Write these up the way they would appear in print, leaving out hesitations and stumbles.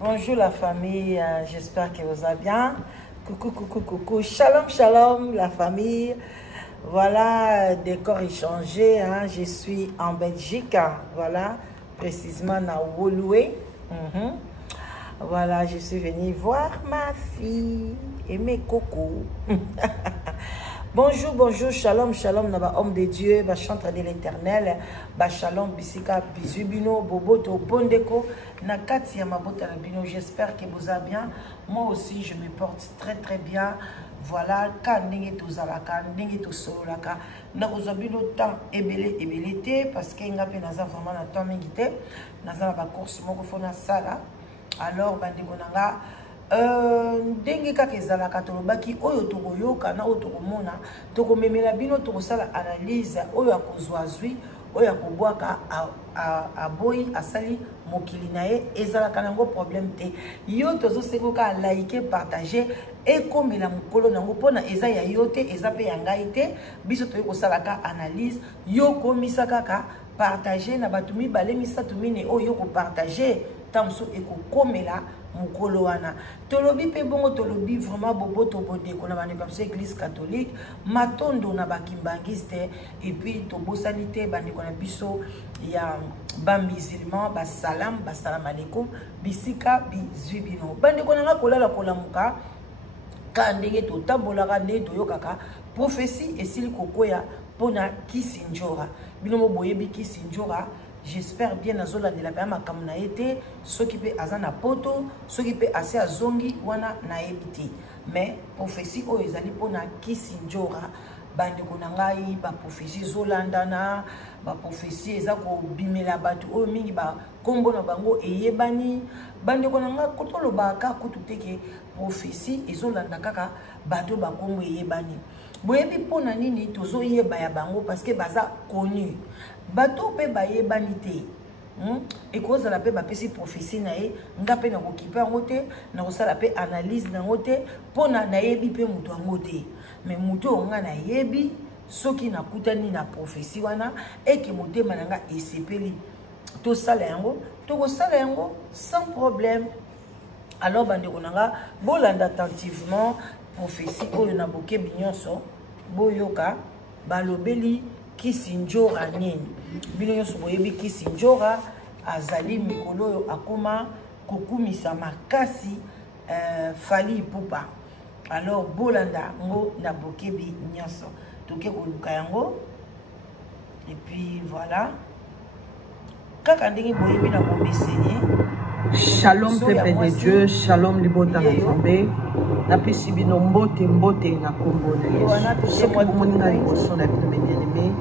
Bonjour la famille, j'espère que vous allez bien. Coucou, coucou, coucou. Shalom, shalom la famille. Voilà, décor est changé. Hein. Je suis en Belgique. Hein. Voilà, précisément à Woluwe. Voilà, je suis venue voir ma fille et mes cocos. Bonjour, bonjour, shalom, shalom, naba homme de Dieu, ba chantre de l'éternel, ba shalom, bisika, bisubino, boboto, bondeko, nakati ya mabota la bino. J'espère que vous allez bien. Moi aussi, je me porte très très bien. Voilà, quand n'engé tout zalaka, n'engé tout solaka, n'a pas bino temps ébélé, parce qu'il y a naza vraiment na temps mingité, naza ba course moko fona sala. Alors, bandeko nanga. Ndenge kaka ezalaka tolobaki oyo tokoyoka na oyo tokomona tokomemela bino tokosala analyse oyo akozwa azwi oyo akobwaka aboyi asali mokili na ye ezalaka nango problème te yo tozosekoka like partager ekomela mokolo nango mpona eza ya yo te eza pe ya ngai te biso toyi kosalaka analyse yo komisa kaka partager na bato mibale misatu mine oyo yo kopartager tamso ekokomela mukolo wana tolobi pe bongo tolobi vraiment boboto bodeko na bande comme ça église catholique matondo na bakimbangiste et puis tobosanité bande kona biso ya ba musulman ba salam alaikum bisika bizubino bande kona nga kolala kolamuka ka ndenge to tambolaka nde toyokaka prophétie esili kokoya pona kisinjora bino mo boyebi kisinjora. J'espère bien azola de la pama comme na été ce qui peut azana poto ce qui peut assez azongi wana na ebité mais prophétie o ezali pona kisinjora bande konangai ba prophétie zolandana ba prophétie ezako bimela batu o mingi ba kombo na bango eyebani bande konanga kotolo baka kututeke prophétie ezolanda kaka batu ba kombo eyebani boyebi pona nini tozo yeba ya bango parce que baza connu bato pe baye banité et cause la pe ba pesi prophétie na ye nga pe na kokipa ngote na kosala pe analyse na ngote pona na yebi pe muto ngote mais muto nga na yebi soki na kutani na prophétie wana et que motema nanga esepeli to sala yango to ko sala yango sans problème. Alors bande konanga bolanda attentivement prophétie oyo na boke binyonso boyoka balobeli kisinjora nini bino nyonso boyebi kisinjora azali mikolo oyo akoma kokumisa makasi fali pupa. Alors bolanda ngo na bokebi nyonso toke koluka yango et puis voilà kaka ndenge boyebi na bomesenie. Shalom peuple de Dieu, shalom libota na Nzambe. Na pesi bino mbote na kombo na Yesu. Ce que moninga liboso na bino bien-aimé,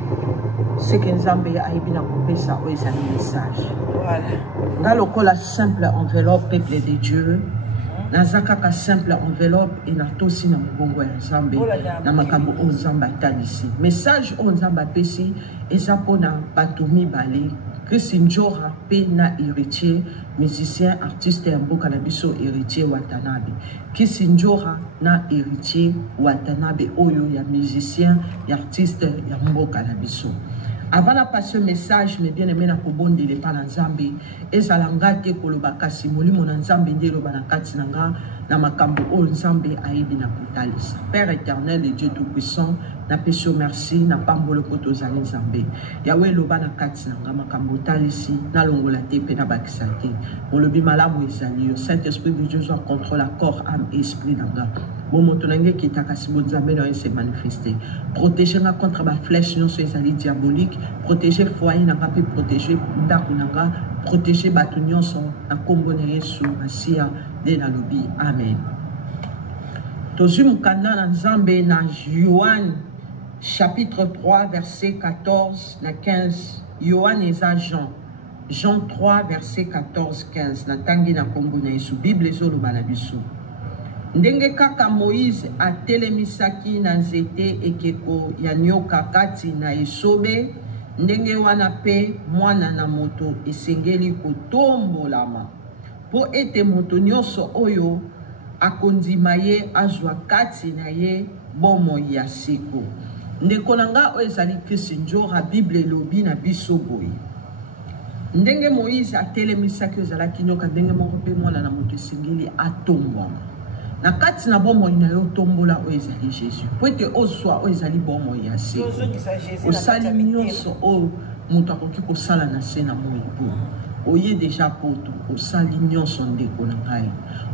c'est que Nzambe ayebi na kopesa o ezali message. Voilà. Nga lokola simple enveloppe peuple de Dieu. Nazaka simple enveloppe et na tosi na mbongo ya Nzambe na makambo o Nzambe atalisi. Message o Nzambe apesi eza pona bato mibale. Kisinjora pe na héritier, musicien, artiste ya mboka na biso héritier Watanabe. Kisinjora na héritier Watanabe oyo ya musicien, ya artiste ya mboka na biso. Avant de passer ce message, mais bien aimé na kobondi le pa na Nzambe, ezalanga te koloba kasi molimo na Nzambe nde loba na kati nanga na makambo o Nzambe ayebi na kotalisa. Père éternel et Dieu tout-puissant, na peso merci na pambolo poto zali Nzambe. Yahweh loba na kati nanga makambo talisi na longola te pe na bakisa te. Molobi malamu ezali yo. Saint-Esprit de Dieu soit contrôle à corps, âme et esprit nanga. Bon motonange qui ta kasi bo Nzambe no se manifester. Protéger nga contre ba flèche non so ezali diabolique. Protéger foyer nanga pe protéger ndako nanga. Protéger bato nyonso na kombo na Yesu Masia de na lobi. Amen. Tozu mukanda na Nzambe na Yohan chapitre 3 verset 14 na 15. Yohan eza Jean. Jean 3 verset 14-15 na tangi na kombo na Yesu. Bible ezoloba na biso. Ndenge kaka Moïse atelemisaki na nzete ekeko ya nyoka kati na esobe, ndenge wana pe mwana na moto esengeli kotombolama po ete moto nyonso oyo akondima ye azwa kati na ye bomo ya seko. Ndeko nanga oyo ezali Kisinjora Bible elobi na biso boye. ndenge Moïse atelemisaki ozalaki nyoka ndenge moko pe mwana na moto esengeli atombwama na kati na bomoi na yo tombola oyo ezali Jésus po ete ozwa oyo ezali bomoi ya se osali nyonso oyo moto akoki kosala na se na moi po oye deja poto osali nyonso ndeko na ngai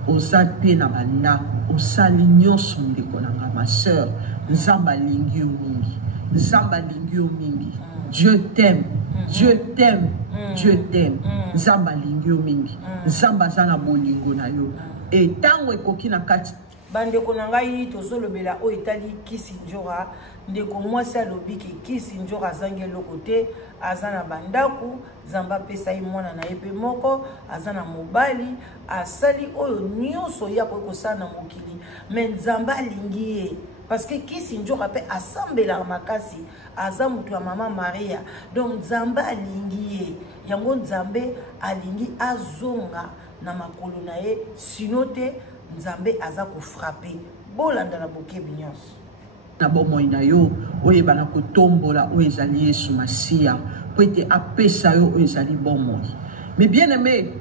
oza pe na bandako osali nyonso ndeko na ngai ma sœur nzambe alingi yo mingi nzambe alingi yo mingi Dieu t'aime Dieu t'aime Dieu t'aime nzambe alingi yo mingi nzambe aza na bolingo na yo etango ekoki na kati bandeko na ngai tozolobela oyo etali Kisi Njora ndeko mwasi alobi ke Kisi Njora azangi eloko te aza na bandako Nzambe apesa ye mwana na ye pe moko aza na mobali asali oyo nyonso ya kosala na mokili me Nzambe alingi ye parce que Kisi Njora pe asambela makasi aza mutu ya mama Maria donc Nzambe alingi ye yango Nzambe alingi azonga na makolo na ye sinote Nzambe aza ko frapper bolanda na bokebi nyonso na bomoi na yo oyeba na kotombola oyo ezali Yesu Masia po ete apesa yo oyo ezali bomoi mais bien aimé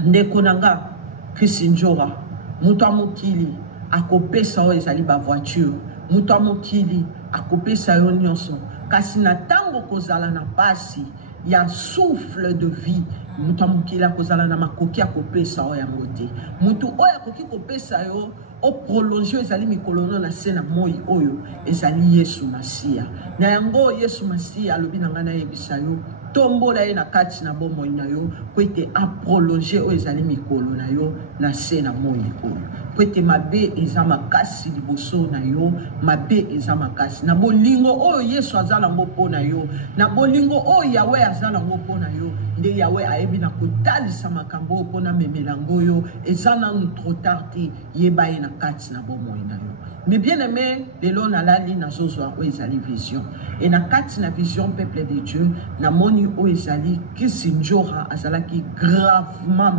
ndeko nanga Kisi Njora mutu amokili akopesa oyo ezali ba voiture mutu amokili akopesa yo nyonso kasi na tango kozala na pasi ya souffle de vie mutu amokili akozala na makoki akopesa oyo yango te mutu oyo akoki kopesa yo o prolonger ezali mikolono na se na moi oyo ezali Yesu Masia na yango Yesu Masia alobi na ngana yebisa yo tombola ye na kati na bomoi na yo po ete a prolonger oyo ezali mikolo na yo na se na moi oyo po ete mabe eza makasi liboso na yo mabe eza makasi na bolingo oyo Yesu azala ngo mpo na yo na bolingo oyo Yawe azala ngo mpo na yo nde Yawe ayebi na kotalisa makambo oyo mpo na memela ngo yo eza nanu trop tard te yeba ye na kati na bomoi na yo mais bien aimé lelo nalali nazozwa oyo ezali vision et na kati na vision peuple de Dieu na moni oyo ezali Kisi Njora azalaki gravement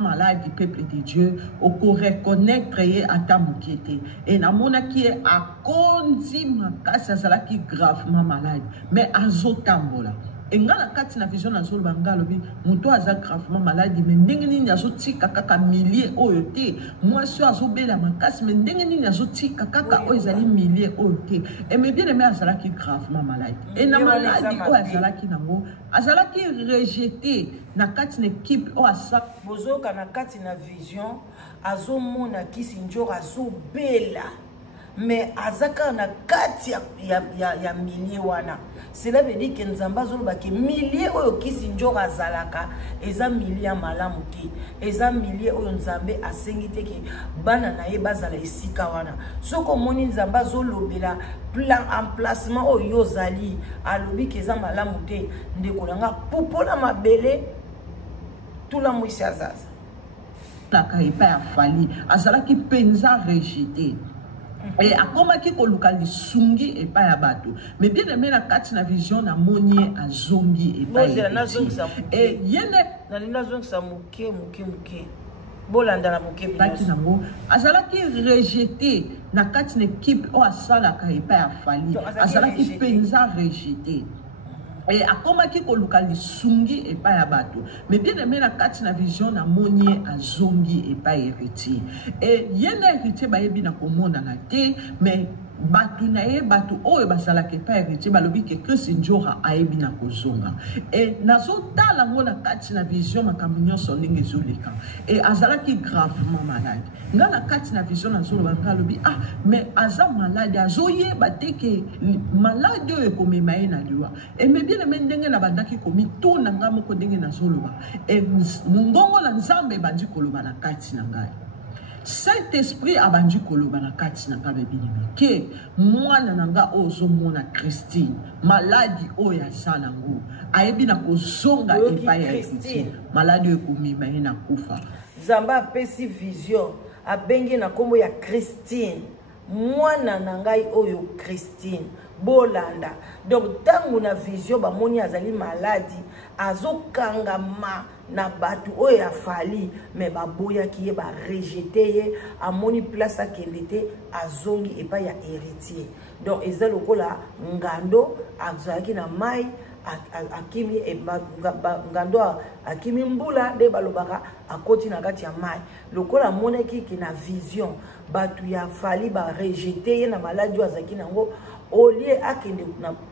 malade du peuple de Dieu oko reconnaître ye ata mokiete et na monaki ye akondi makasi azalaki gravement malade mais azotambola engala kati na vision azolo bangalo bi muto aza gravement malade mais ndenge nini azotika kaka milliers oyo te mwasi azobela makasi mais ndenge nini azotika kaka oyo ezali milliers oyo te et mais bien aimé azalaki gravement malade et na maladie oyo azalaki nango azalaki rejeté na kati na équipe oyo asa bozoka na kati na vision azomona Kisi Njora azobela mais azaka na kati ya milliers wana cela veut dire que Nzambe azoloba ke milliers oyo Kisi Njora azalaka eza milliers malamu te eza milliers oyo Nzambe asengi te ke bana na ye bazala esika wana soko moni Nzambe azolobela plan emplacement oyo yozali alobi ke eza malamu te ndeko nanga popola mabele tula mwisi azaza taka epa ya fali azalaki penza rejeté et akomaki koluka lisungi epa ya bato mais bien aimé na kati na vision na moni azongi epa et yene na linda zongisa muke bolanda na muke baki nango azalaki rejeté na kati na équipe o asalaka epa ya fali azalaki penza rejeté et akomaki koluka lisungi epa ya bato mais bien aimé na kati na vision na moni azongi epa héritier et yena héritier bayebi na komona na te mais batu na ye batu oyo basalaka epa héritier balobi ke Kisi Njora ayebi na kozonga et nazotala ngo na kati na vision makambo nyonso ndenge ezoleka et azalaki gravement malade nga na kati na vision nazoloba nga alobi ah mais aza malade azoyeba te ke malade oyo ekomema ye na liwa et mais bien aimé ndenge na bandaki komituna nga moko ndenge nazoloba et mongongo na Nzambe ebandi koloba na kati na ngai Saint-Esprit abandi koloba na kati na kabe binimi ke mwana nanga ozo mona Christine maladi oyo asala ngo ayebi na kozonga epa ya Christine maladi oyo komima ye na kufa Nzambe apesi vision abengi na kombo ya Christine mwana nangai oyo Christine bolanda donc tangu na vision bamoni azali maladi azokangama na batu oyo afali mais baboyaki ye ba rejeté ye amoni place akende te azongi epa ya héritier donc eza lokola ngando azalaki na mai akimi ngando akimi mbula de balobaka akoti na kati ya mai lokola moneki ki na vision batu ya fali ba rejeter ye na maladie azaki nango au lieu akende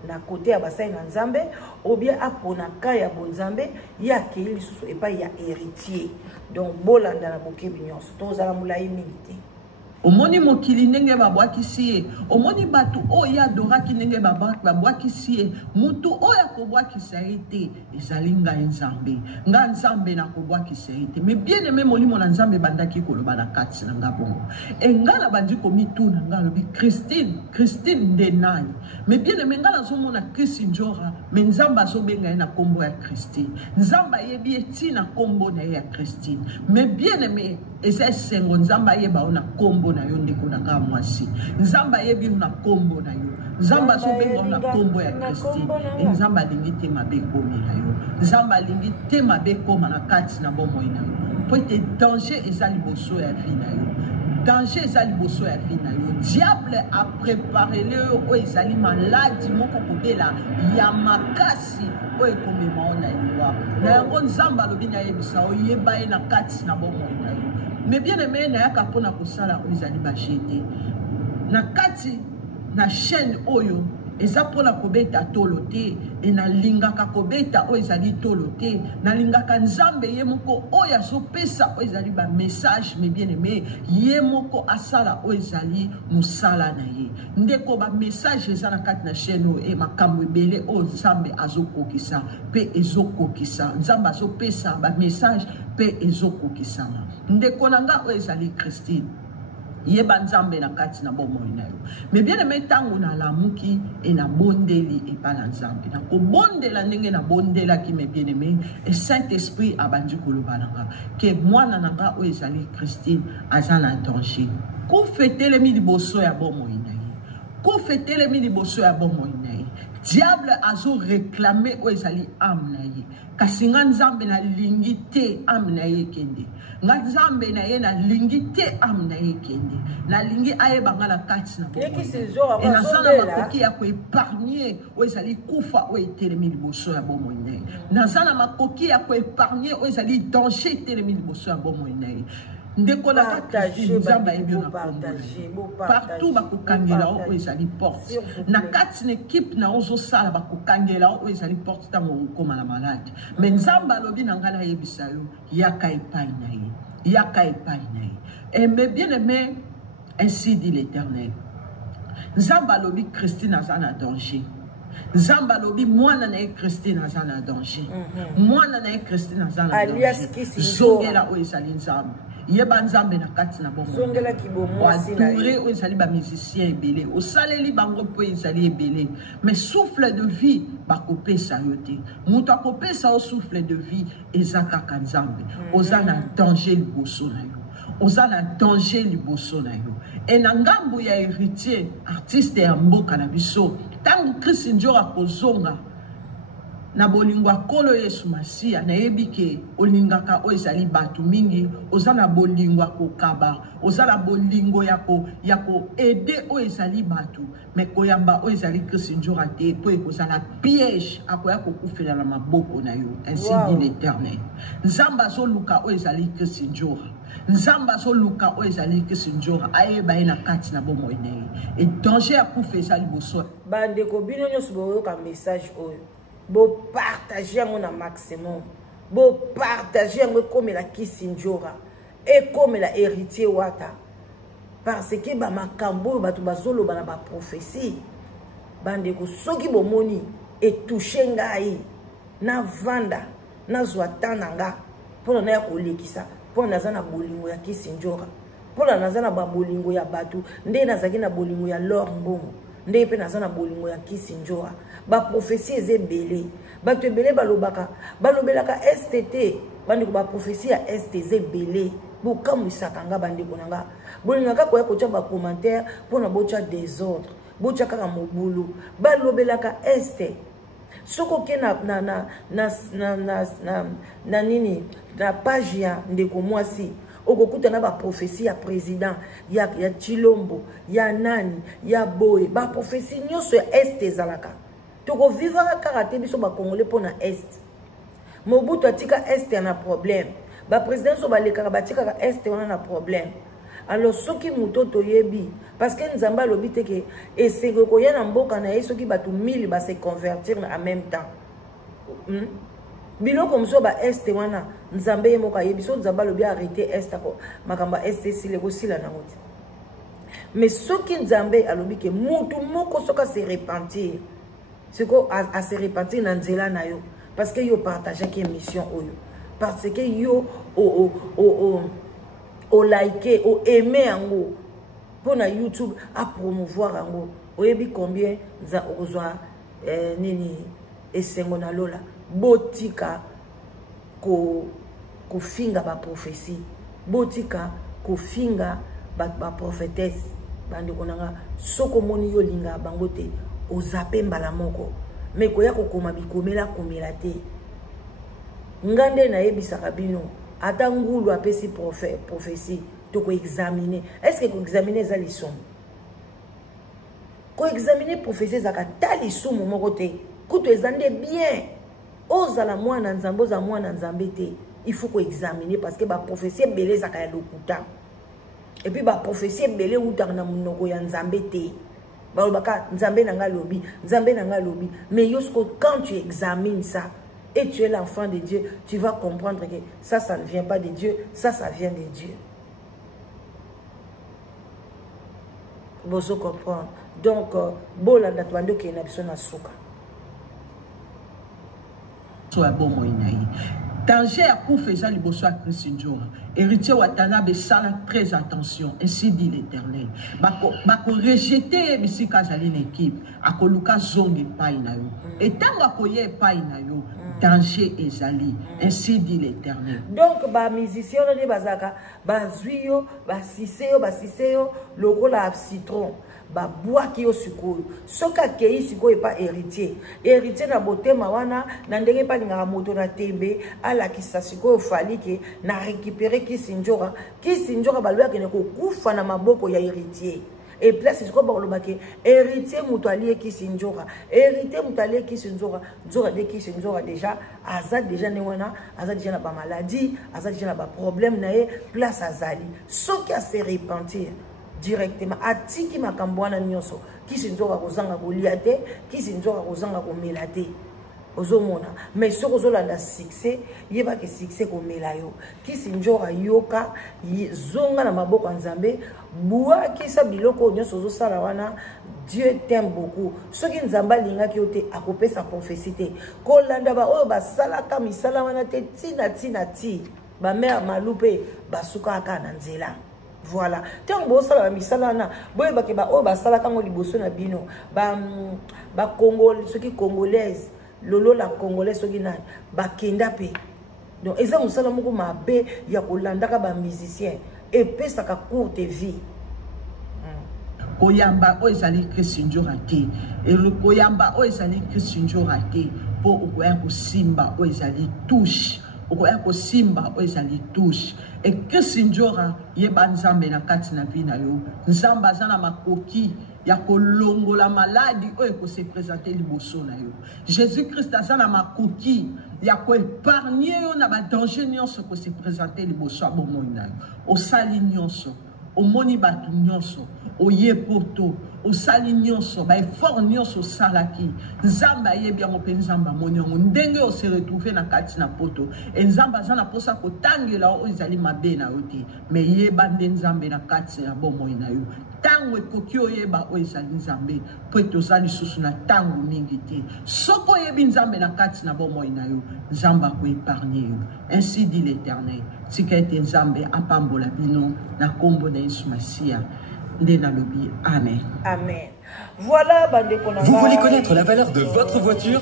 na côté ya basai na nzambe ou bien apona ka ya bonzambe ya keili susu et pas ya héritier donc bolanda na bokebi nyonso tozala mulai mingi. Omoni mokili ndenge babwakisi ye omoni batu oyo adoraki ndenge babwakisi ye mutu oyo akobwakisa ye te ezali ngai nzambe nga nzambe nakobwakisa ye te mais bien aimé molimo na nzambe bandaki koloba na kati na nga bongo nga na bandi komituna nga lobi Christine nde nani mais bien aimé nga nazomona Christine Njora mais nzambe azobenga ye na kombo ya Christine nzambe ayebi eti na kombo na ye ya Christine mais bien aimé eza esengo nzambe ayeba yo na kombo na yo ndeko na nga mwasi nzambe ayebi na kombo na yo nzambe azobenga na kombo ya Christine nzambe alingi te mabe komela yo nzambe alingi te mabe koma na kati na bomoi na yo po ete danger eza liboso ya vie na yo danger eza liboso ya vie na yo diable a préparé le oyo ezali maladi moko kobela ya makasi oyo ekomema o na liwa na yango nzambe alobi na yebisa oyeba ye na kati na bomoi na yo mais bien aimé na yaka pona kosala ezali bajete na kati na chaîne oyo eza pona kobeta tolo te e na lingaka kobeta oyo ezali tolo te na lingaka nzambe ye moko oyo azopesa oyo ezali ba message mais bien aimé ye moko asala oyo ezali musala na ye ndeko ba message eza na kati na chaîne oyo e makambo ebele oyo nzambe azokokisa pe ezokokisa nzambe azopesa ba message pe ezokokisama ndeko na nga oyo ezali Christine yeba nzambe na kati na bomoi na yo mais bien aimé tango na lamuki e na bondeli e pa na nzambe na kobondela ndenge na bondelaki mais bien aimé e Saint-Esprit abandi koloba na nga ke mwana na nga oyo ezali Christine aza na danger kofetelemi liboso ya bomoi na ye kofetelemi liboso ya bomoi na ye diable azo réclamer oyo ezali âme na ye kasi nga nzambe na lingi te âme na ye kende nga nzambe na ye na lingi te âme na ye kende na lingi ayeba nga na kati na bomoi naza na makoki ya koépargne oyo ezali kufa oyo etelemi liboso ya bomoi na ye naza na makoki ya koépargne oyo ezali danger etelemi liboso ya bomoi na ye ndeko na kati nzambe ayebi na partout bakokangela oyo ezali porte na kati na équipe na ozosala bakokangela oyo ezali porte ntango okoma na malade mais nzambe alobi na ngai nayebisa yo yaka epai na ye yaka epai na ye mais bien aimé ainsi dit l'Éternel nzambe alobi Christine aza na danger nzambe alobi mwana na ye Christine aza na danger mwana na ye Christine aza na danger zongela oyo ezali nzambe yeba nzambe na kati na bomo zongela kibomwasi na ye oyo ezali ba musicien ebele osaleli bango po ezali ebele mais souffle de vie bakopesa yo te mutu akopesa o souffle de vie eza kaka nzambe oza na danger liboso na yo oza na danger liboso na yo e na ngambo ya héritier artiste ya mboka na biso tango Christ Njora kozonga na bolingo akolo Yesu Masia na yebi ke olingaka oyo ezali batu mingi oza na bolingo kokaba oza na bolingo ya ko aider oyo ezali batu mais koyamba oyo ezali Christ Njora te po ekozala piège akoya kokufela na maboko na yo ainsi dit l'Éternel nzamba azoluka oyo ezali Christ Njora nzamba azoluka oyo ezali Christ Njora ayeba ye na kati na bomoi na ye et danger akufa ezali boso bandeko bino nyonso boyoka message oyo bo partager yango na maximum bo partager yango ekomela Kisi Njora ekomela héritier wata parce que ba makambo oyo bato bazoloba na ba prophétie bandeko soki bomoni etouche ngai na vanda nazwa tana nga mpona na ya kolekisa mpona naza na bolingo ya Kisi Njora mpona naza na babolingo ya bato nde nazalaki na bolingo ya Lor Mbongo nde pe naza na bolingo ya Kisi Njora ba prophétie ezebele bato ebele balobelaka STT bandeko ba prophétie ya ST ezebele bokamwisaka nga bandeko na nga bolingaka koya kotya ba commentaire mpona botya désordre botya kaka mobulu balobelaka ST soko ke na nini na page ya ndeko mwasi okokuta na ba prophétie ya président ya Chilombo ya nani ya boye ba prophétie nyonso ya ST ezalaka toko vivre karaté biso ba congolais pour na est Mobutu atika est y a un problème ba président so ba lekaka batika est on a un problème alors soki muto toyebi parce que nzamba lobi te ke esenge ko yana mboka na yeso ki batu 1000 ba se convertir en même temps biloko mso ba est wana nzambe ye moko yebi so nzamba lobi arrêter est ko makamba est sile ko sila na ngoti mais soki nzambe alobi ke mutu moko soka se repentir siko a se repentir na nzela na yo parce que yo partager ki mission oyo parce que yo o liker o aimer yango pour na YouTube à promouvoir yango oyebi combien za ozwa nini esengo na lola botika ko finga ba prophétie botika ko finga ba prophétesse bandi konanga soko moni yo linga bango te ozape mbala moko mais koya ko koma bikomela komela te ngande na yebisaka bino ata ngulu apesi prophétie to ko examiner est-ce que ko examiner za lisomo ko examiner prophétie za ka ta lisomo moko te kuto ezande bien ozala mwana nzambe za mwana nzambe te il faut ko examiner parce que ba prophétie belé za ka ya lokuta et puis ba prophétie belé uta na munoko ya nzambe te ba baka nzambe na nga lobi mais yosko quand tu examines ça et tu es l'enfant de Dieu, tu vas comprendre que ça ne vient pas de Dieu, ça vient de Dieu. Vous comprenez. Donc, bolanda twando ke na biso na suka. So bon moinayi. Danger à Koufeza liboso à Christ-Njora. Héritier Watana besala très attention, ainsi dit l'Éternel. Bako rejeter bisika zali l'équipe, akoluka zongi pai na yo. Et tant akoye pai na yo, danger ezali, ainsi dit l'Éternel. Donc ba musicien ne bazaka, ba zuyo, ba siseyo, lokola citron. Ba bois ki yo sikoyo soka kei sikoyo pa héritier na botema wana na ndenge pa ngaka moto na tembe ala kisa sikoyo fali ke na récupérer kisinjora balwa ke ne ko kufa na maboko ya héritier et place sikoyo ba lobake héritier muto ali kisinjora nzora de kisinjora déjà azad déjà ne wana azad déjà na ba maladie azad déjà na ba problème na ye place azali soki a se repentir directement atiki makambwana nyonso kisinzoka kozanga koliate kisinzoka kozanga komelate ozomona mais soko zolanda succès yeba ke succès komela yo kisinzoka yoka zonga na maboko nzambe bua kisa biloko nyonso zosala wana Dieu t'aime beaucoup soki nzamba linga ki yote akopesa prophétie te kolanda ba oyo basalaka misala wana te tina ti ba mère malupe basuka aka na nzela. Voilà. Tant que ça la misalana, boy ba ke ba o ba sala kango liboso na bino, ba Congolais, ceux qui congolaise, lolo la congolaise ceux qui na ba kenda pe. Donc eza musala moko mabe ya kolanda ka ba musicien et pesa ka courte vie. Koyamba o ezali Christ-Njora te. Et le koyamba o ezali Christ-Njora te po okoya ko simba o ezali touche. Okoya ko simba o ezali touche. Et Christ-Njora yeba nzambe na kati na vi na yo nzamba zana makoki ya kolongola maladi oyo ko se présenter liboso na yo Jésus-Christ azana makoki ya ko épargner yo na ba danger nyonso ko se présenter liboso abomoi na yo osali nyonso omoni batu nyonso oye poto osali nyonso ba effort nyonso salaki nzamba yebi yango pe nzamba moniongo ndenge o se retrouver na kati na poto e nzamba zana posa ko tangela o ezali mabe na yote mais yeba nde nzambe na kati na bomoi na yo tango ekoki oyeba o ezali nzambe po tozali susu na tango mingi te soko yebi nzambe na kati na bomoi na yo nzamba ko épargner yo ainsi dit l'Éternel tika ete nzambe apambola bino na kombo na Yesu Masia. Amen. Amen. Voilà, vous voulez connaître la valeur de votre voiture?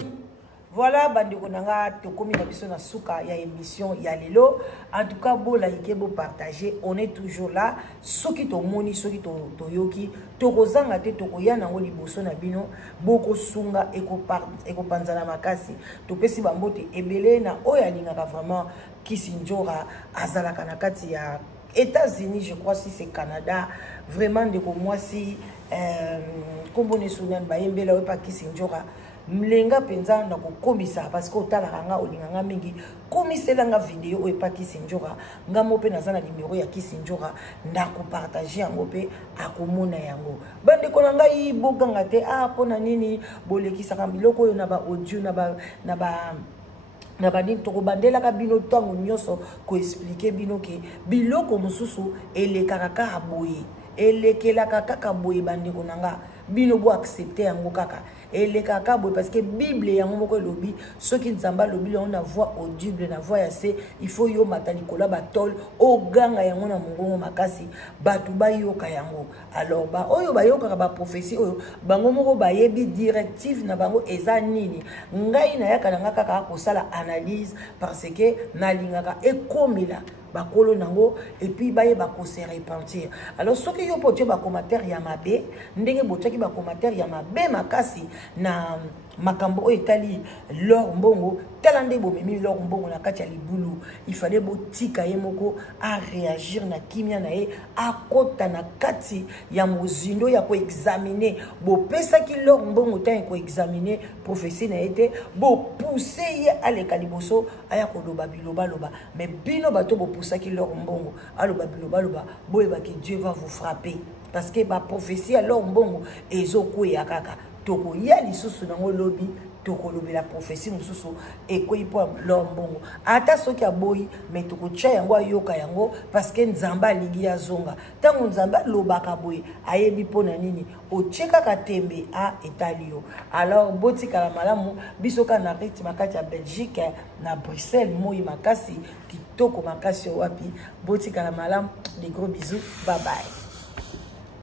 Voilà, bandeko nanga tokomi na biso na suka ya émission ya lelo. En tout cas, bo like, bo partager, on est toujours là. Soki to moni, soki to yoki, to kozanga te to koyana ngo liboso na bino, boko sunga eko panzana makasi. To pesi bambote ebele na oya lingaka vraiment Kisinjora azalaka na kati ya États-Unis, je crois si c'est Canada, vraiment de moi si comme on est soudain ba yembela pas Kisinjora mlenga penza na kokomisa parce que otalaka nga olinganga mingi komisela nga video oyo epa Kisinjora nga mo pe naza na numéro ya Kisinjora ndako partager yango pe akomona yango bandeko na ngai boganga te pona nini bolekisaka biloko oyo na ba audio na ba nini tokobandela ka bino tango nyonso ko expliquer bino ke biloko mosusu elekaka kaka boye elekelaka kaka boye bandeko na nga bino bo accepter yango kaka elekaka boye parce que Bible yango moko lobi soki nzamba lobi on a voix audible na voix ya se il faut yo matali kola batol o ganga yango na mongongo makasi batu ba yoka yango alors ba oyo ba yoka ba prophétie oyo bango moko ba yebi directive na bango eza nini ngai na yaka na kaka ko sala analyse parce que nalingaka ekomela bakolo nango et puis baye bako se repentir alors soki yo pote ba commentaire ya mabe ndenge botaki ba commentaire ya mabe makasi na makambo etali Laure Mbongo talande bomemi Laure Mbongo na kati ya libulu il fallait botika ye moko a réagir na kimia na ye akota na kati ya mozindo ya ko examiner bo pesa ki Laure Mbongo ta ko examiner prophétie na été bo pousser ye aleka liboso aya ko loba biloba loba mais bino bato bo pousser ki Laure Mbongo aloba biloba loba boye ba que Dieu va vous frapper parce que ba prophétie à Laure Mbongo ezoko ya kaka toko ya lisusu nango lobi toko lobi la prophétie mususu ekoi po Laure Mbongo ata soki aboyi mais toko tcha yango yoka yango parce que nzamba alingi ya zonga tango nzamba lobaka boyi ayebi pona nini ocheka katembe a etalio alors boti kala malamu bisoka na rythme makati ya Belgique na Bruxelles moi makasi kitoko makasi wapi boti kala malamu des gros bisous bye bye.